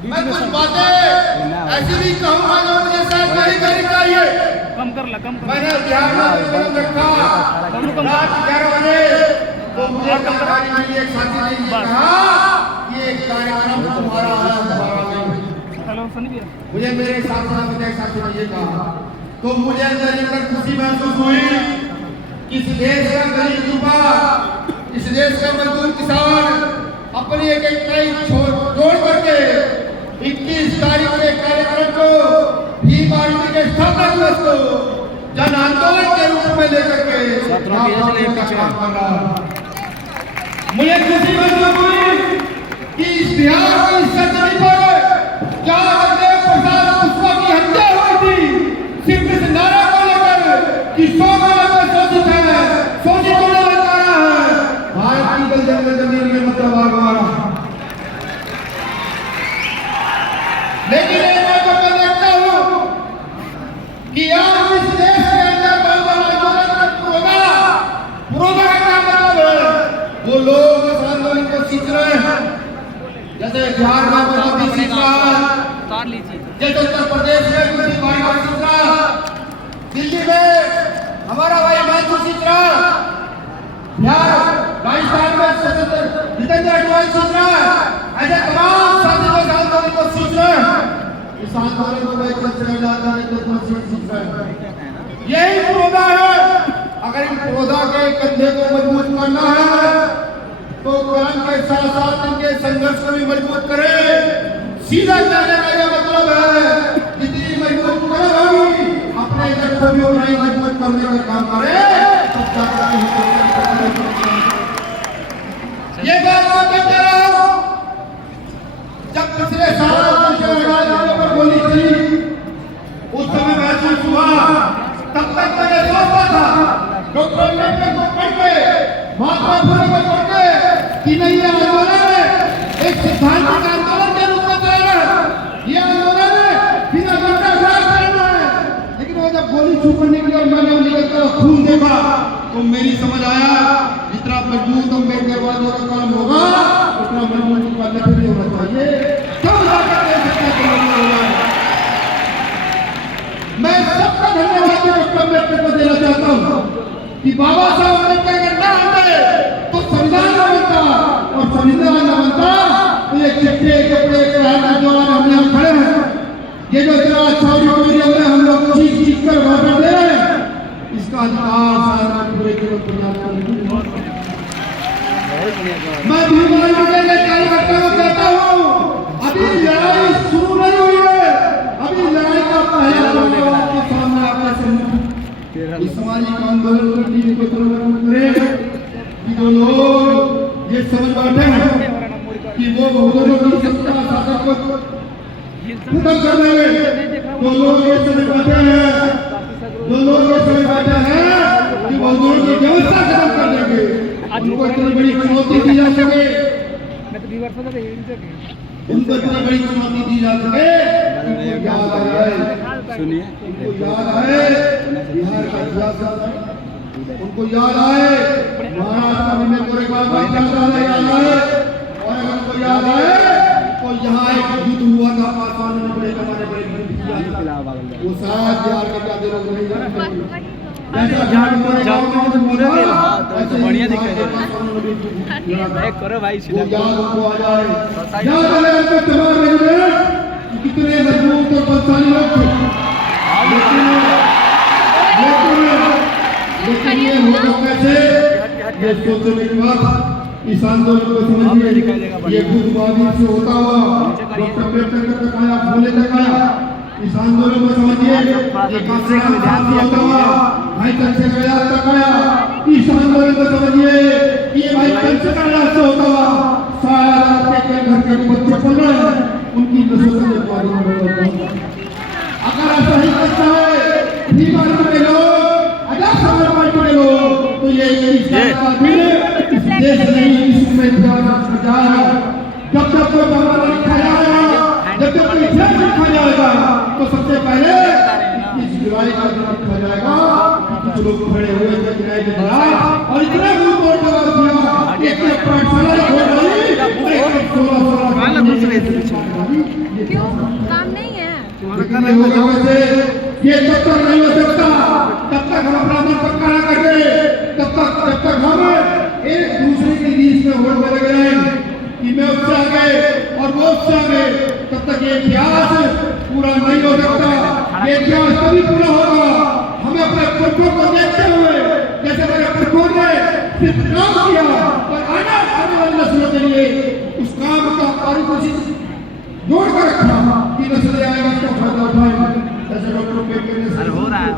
मैं कुछ बातें ऐसी भी कहूँगा जो मुझे शायद नहीं करनी चाहिए। कम कर ला, कम कर। मैंने बिहार में कदम रखा रात 11 बजे, तो मुझे जानकारी मिली, एक साथी ने ये कहा कि एक कार्यक्रम तुम्हारा है, तुम्हारा नहीं। हेलो सनी भैया, मुझे मेरे साथी ने ये कहा, तो मुझे अंदर खुशी महसूस हुई। इस देश का गरीब युवा, इस देश का मजदूर किसान अपनी एक कई जोड़ करके 21 तारीख के कार्यक्रम को भीम आर्मी के स्थापना दिवस को जन आंदोलन के रूप में लेकर के मुझे खुशी महसूस हुई कि इस बिहार की इस धरती पर जहाँ जगदेव प्रसाद पुष्पा की हत्या हुई थी, सिर्फ इस नारा को लेकर कि 100 शोषित है, शोषित होने लगा है, भारत की बल जंगल जमीन में मतलब आ गया। लेकिन एक बात मैं देखता हूँ कि आज इस देश के अंदर पुरोधा का क्या मतलब है? वो लोग इस आंदोलन को सीख रहे हैं, जैसे बिहार में मोदी सीख रहा है, जैसे उत्तर प्रदेश में मोदी सीख रहा है, दिल्ली में हमारा भाई मानसू सीख रहा है, बिहार राजस्थान में जितेंद्र अडवाणी सीख रहा है, ऐसे तमाम साथी लोग आंदोलन को सीख रहे हैं। इस आंदोलन को लेकर सीख रहे हैं। यही पुरोधा है। अगर इन पुरोधा के कंधे को मजबूत करना है तो क्रांति के साथ साथ इनके संघर्ष को भी मजबूत करें। सीधा कहने का यह मतलब है, जितनी मजबूत करें होगी अपने घर को भी उतना ही मजबूत करने का काम करें। ये बात मैं कहता रहा हूं, जब पिछले साल पर बोली थी उस समय महसूस हुआ, तब तक मैंने सोचता था डॉक्टर अम्बेडकर को पढ़ के, महात्मा फुले को पढ़ के कि नहीं ये आंदोलन एक सिद्धांतिक आंदोलन के रूप में चलना है, ये आंदोलन बिना भ्रष्टाचार करना है। लेकिन वो जब गोली छूपने निकली और मैंने निकलकर खून देखा तो मेरी समझ आया, जितना मजबूत अम्बेडकर वालों का काम होगा उतना मजबूत वाले भी होना चाहिए, तब जाकर दे सकते हैं। मैं सबका धन्यवाद डॉक्टर अम्बेडकर को देना चाहता हूँ कि बाबा साहब अम्बेडकर अगर ना होते तो संविधान न बनता, और संविधान न बनता तो ये चिट्ठे कपड़े जवान हम यहाँ खड़े हैं, ये जो इतना अच्छा ऑडिटोरियम में हम लोग चीख कर भाषण दे रहे हैं, इसका अधिकार मैं भीम आर्मी के कार्यकर्ताओं को कहता हूँ, अभी लड़ाई शुरू नहीं हुई है, अभी लड़ाई का पहला सामने आपका इस सामाजिक आंदोलन को टीवी को करें कि जो लोग ये समझ बैठे हैं कि वो बहुजनों की सत्ता शासन को खत्म कर देंगे, जो लोग ये समझ बैठे हैं, जो लोग ये समझ बैठे हैं कि बहुजनों की व्यवस्था खत्म कर देंगे, उनको इतनी बड़ी चुनौती दी जा सके, उनको इतनी बड़ी चुनौती दी जा सके, उनको याद आए, सुनिए, उनको याद आए बिहार का इतिहास, उनको याद आए महाराष्ट्र में गोरेगांव का इतिहास याद आए, और अगर उनको याद आए तो यहाँ एक युद्ध हुआ था पासवान ने बड़े कमाने बड़े वो शायद बिहार के क्या दिनों में बढ़िया दिख करो भाई, कितने मजबूत और बलशाली लोग थे, लेकिन ये होगा कैसे, ये सोचने की बात। इस आंदोलन को समझिए, ये बुद्धवादी से होता हुआ डॉक्टर अम्बेडकर तक आया, फुले तक आया। इस आंदोलन को समझिए, ये होता हुआ भाई कंचनराज तक आया। इस आंदोलन को समझिए कि ये भाई कंचनराज से होता हुआ शायद आपके घर के बच्चे पढ़ रहे हैं, उनकी नस्ल से अगर ऐसा ही करता है भीम आर्मी के लोग, अगर समाज पार्टी के लोग, तो ये इस देश नहीं इसमें जाएगा। जब तक कोई बाबा लिखा जाएगा, जब तक कोई इतिहास लिखा जाएगा, तो सबसे पहले इस जुलाई का दिन लिखा जाएगा। कुछ लोग खड़े हुए थे जुलाई के खिलाफ और इतना तोड़ जवाब दिया, एक पाठशाला खोल रही, 16 क्यों काम नहीं है? ये तब तक नहीं हो सकता तब तक हम अपना मन पक्का ना करते, जब तक हम एक दूसरे के बीच में होड़ में लगे रहें कि मैं उससे आगे और वो उससे आगे, तब तक ये इतिहास पूरा नहीं हो सकता। ये इतिहास तभी पूरा होगा हमें अपने पुरखों को देखते हुए, जैसे मेरे पुरखों ने सिर्फ काम किया और आने वाली नस्लों के लिए उस काम का परिकोशिश जोड़ कर रखा कि नस्लें आएगी इसका फायदा उठाएंगे। जैसे डॉक्टर पेपर ने हो रहा है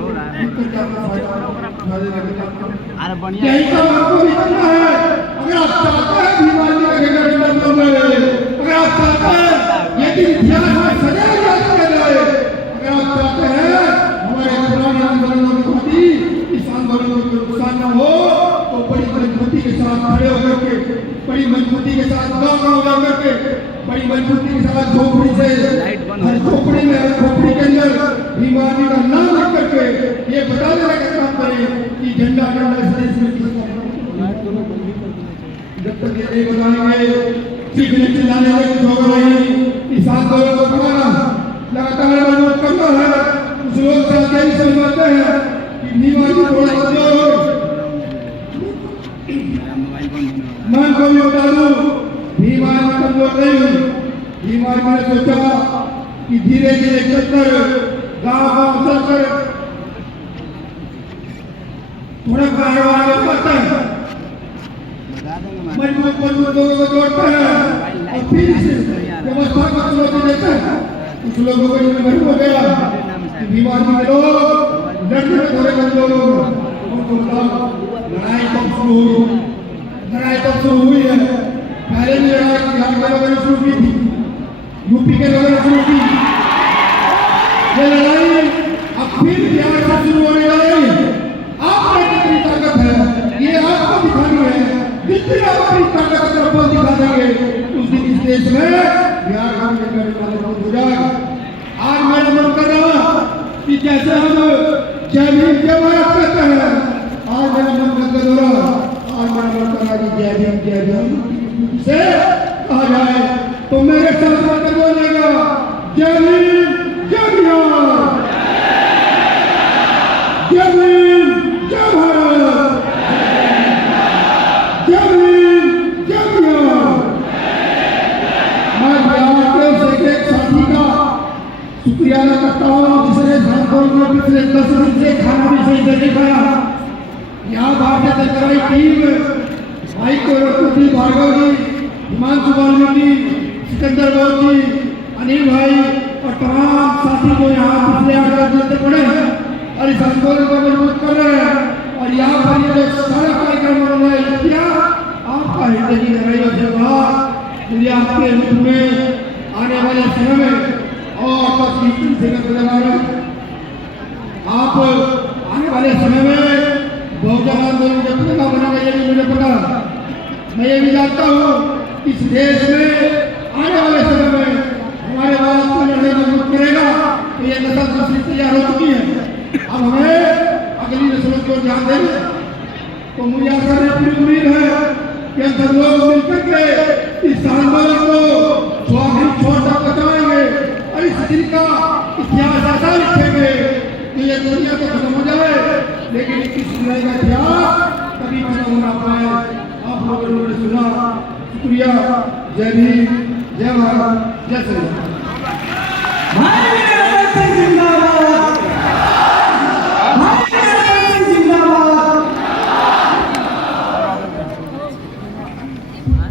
अरे बढ़िया यही काम आपको भी करना है। अगर आप चाहते हैं बीमारी लगेगा डिनर में, अगर आप चाहते हैं ये दिन इतिहास में सदैव याद किया जाए, अगर आप चाहते हैं हमारे पुराने आंदोलनों की भांति इस आंदोलन को नुकसान न हो, तो बड़ी मजबूती के साथ खड़े होकर के, बड़ी मजबूती के साथ गाँव जाकर के, बड़ी मजबूती के साथ झोपड़ी से हर झोपड़ी में, हर झोपड़ी के अंदर बीमारी का नाम लिख करके ये बता देने का काम करें कि झंडा इस देश में जब तक ये नहीं बताएंगे सीखने चिल्लाने में कुछ होगा नहीं। इस आंदोलन को बढ़ाना लगातार मजबूत करना है। कुछ लोग चाहते हैं समझते हैं कि बीमारी थोड़ा मैं को भी बता दूं बीमारी कमजोर नहीं हुई। बीमारी मैंने सोचा कि धीरे धीरे चलकर गाँव चलकर थोड़ा आगे बढ़ता है, मजबूत लोगों को जोड़ता है और फिर इस व्यवस्था को चुनौती देता है। कुछ लोगों को ये नहीं हो गया कि बीमारी के लोग लड़ने में थोड़े कमजोर लोग, उनको लड़ाई कब शुरू हुई है? पहले भी लड़ाई बिहार के लोगों ने शुरू की थी, यूपी के लोगों ने शुरू की। ये लड़ाई अब फिर बिहार से शुरू होने वाली है। आपने कितनी ताकत है ये आपको दिखानी है। जितनी आप अपनी ताकत को दिखा देंगे उस दिन इस देश में बिहार का हो जाएगा। आज मेरा मन कर रहा कि जैसे हम जय भीम जय भारत कहते हैं, आज मेरा मन कर रहा, आज मेरा मन कर रहा कि जय भीम से कहा जाए तो मेरे साथ मिलकर बोलेगा जय भीम जय बिहार, जय भीम जय भारत, जय भीम जय बिहार। मैं बिहार के एक साथी का शुक्रिया अदा करता हूँ जिसने आंदोलन में पिछले 10 दिन से खाना भी सही से दिखाया। यहाँ भारतीय जनता टीम भाई कोरकुटी भार्गव जी, हिमांशु वाल्मीकि, सिकंदर गौर जी, अनिल भाई और तमाम साथी को यहाँ पिछले 8 दिन से पड़े हैं और इस आंदोलन को मजबूत कर रहे हैं। और यहाँ पर ये जो सारा कार्यक्रम उन्होंने किया आपका हृदय की गहराइयों से बाहर मुझे आपके रूप में आने वाले समय में और तस्वीर से आप आने वाले समय में बहुजन आंदोलन जब तक बनेगा ये भी मुझे पता। मैं ये भी जानता हूँ इस देश में आने वाले समय में हमारे भारत को लड़ाई मजबूत करेगा तो ये नस्ल तस्वीर तैयार हो चुकी है। अब हमें अगली नस्लों को ध्यान देंगे तो मुझे आशा है, पूरी उम्मीद है कि हम सब लोग मिलकर के इस आंदोलन को छोड़ तक बचाएंगे और इस दिन का इतिहास ऐसा लिखेंगे कि ये दुनिया तो खत्म हो जाए लेकिन इस लड़ाई का इतिहास कभी खत्म हो ना पाए। आप लोगों ने सुना, शुक्रिया। जय भीम जय भारत जय श्री राम।